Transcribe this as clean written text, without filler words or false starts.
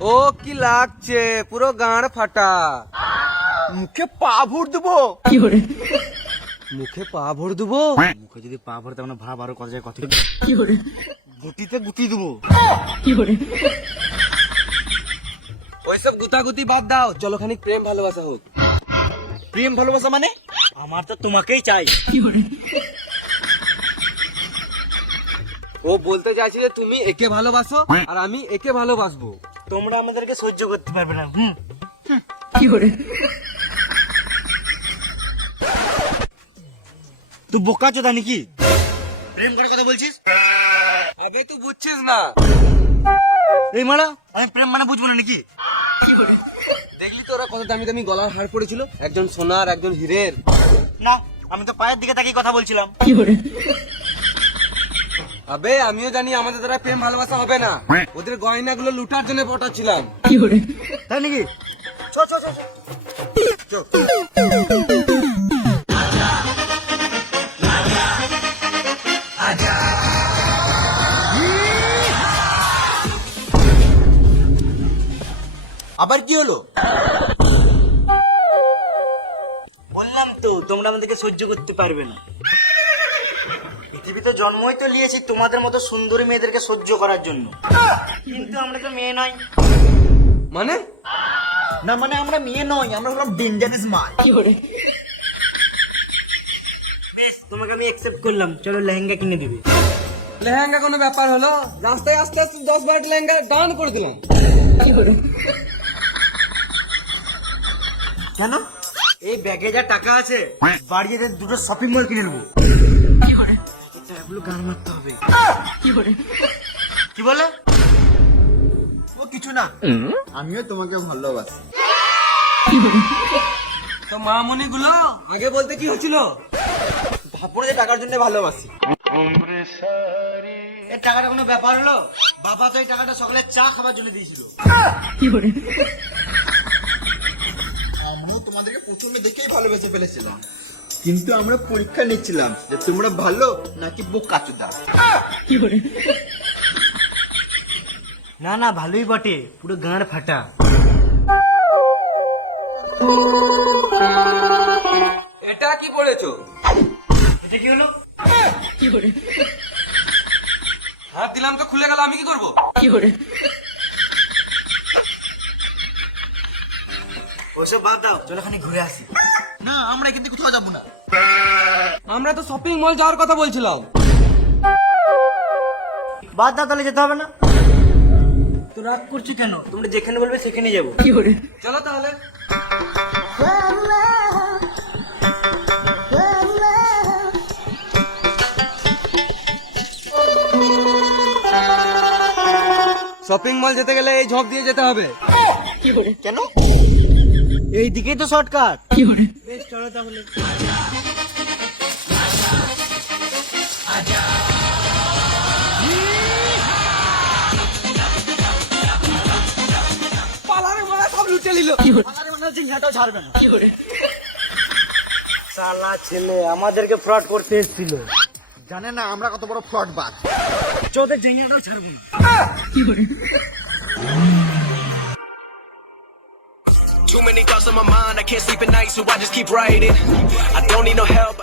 ও কি লাগছে, পুরো গাঁড় ফাটা। মুখে পা ভর দেবো। মুখে পা ভর দেবো? মুখে যদি পা ভরতে মানে ভাব আরো কত যায় কত গুটিতে গুটি দেবো। ওইসব গুতাগুতি বাদ দাও, চলো খানিক প্রেম ভালোবাসা হোক। প্রেম ভালোবাসা মানে? আমার তো তোমাকেই চাই। ও বলতে চাইছে যে তুমি একে ভালোবাসো আর আমি একে ভালোবাসবো। তোমরা আমাদেরকে সহ্য করতে পারবে না। তুই বোকা চোদা নাকি? প্রেম করার কথা বলছিস? আবে তুই বুঝছিস না। এই মারা, আমি প্রেম মানে বুঝবো না নাকি? দেখলি তো ওরা কত দামি দামি গলার হার পড়েছিল, একজন সোনার একজন হীরের। না, আমি তো পায়ের দিকে তাকিয়ে কথা বলছিলাম। আবে আমিও জানি আমাদের দ্বারা প্রেম ভালোবাসা হবে না, ওদের গয়নাগুলো লুটার জন্য পটাচ্ছিলাম। তাই নাকি? চ চ চ চ। আবার কি হলো? বললাম তো তোমরা আমাদেরকে সহ্য করতে পারবে না। পৃথিবীতে জন্মই তো নিয়েছি তোমাদের মতো সুন্দরী মেয়েদেরকে সহ্য করার জন্য, কিন্তু আমরা তো মেয়ে নই। মানে? না মানে আমরা মেয়ে নই, আমরা হলাম ডেঞ্জারাস মাল। বেশ, তোমাকে আমি অ্যাকসেপ্ট করলাম, চলো লেহেঙ্গা কিনে দিবে। লেহেঙ্গা কোনো ব্যাপার হলো? রাস্তায় আস্তে আস্তে 10-12 লেহেঙ্গা দান করে দিলাম। কেন? এই ব্যাগে যা টাকা আছে বাড়িয়ে দুটো শপিং মল কিনে নেবো। এগুলো গান মারতে হবে। কি বলে? ও কিছু না, আমিও তোমাকে ভালোবাসি। তো মামনি গুলো আগে বলতে কি হচ্ছিল? ভাবনা টাকার জন্য ভালোবাসি। এই টাকাটা কোনো ব্যাপার হলো? বাবা তো এই টাকাটা সকালে চা খাবার জন্য দিয়েছিল। আমরাও তোমাদেরকে প্রথমে দেখেই ভালোবেসে ফেলেছিলাম, কিন্তু আমরা পরীক্ষা নিচ্ছিলাম যে তোমরা ভালো নাকি বোকাচোদা। না না, ভালোই বটে, পুরো গাঁড় ফাটা। এটা কি পড়েছো? এটা কি হলো? হাত দিলাম তো খুলে গেল, আমি কি করবো? ওসব বাদ দাও, চলো খানি ঘুরে আসি। না, আমরা এখান থেকে কোথাও যাবো না। আমরা তো শপিং মল যাওয়ার কথা বলছিলাম। বাদ দাও, তাহলে যেতে হবে না। তো রাগ করছো কেন? তোমরা যেখানে বলবে সেখানে যাবো। চলো তাহলে। শপিং মল যেতে গেলে এই ঝোপ দিয়ে যেতে হবে। কেন? এই দিকেই তো শর্টকাট। বেশ, চলো তাহলে। পালারে মারা সব লুটে নিল। পালারে মনে হচ্ছে ঝাঁটাও ছাড়বে না। শালা ছেলে আমাদেরকে ফ্রড করতে এসেছিল। জানে না আমরা কত বড় ফ্রড বাজ। চোদের ঝেঙাটাও ছাড়বো না। Too many thoughts on my mind, I can't sleep at night, so I just keep writing. I don't need no help.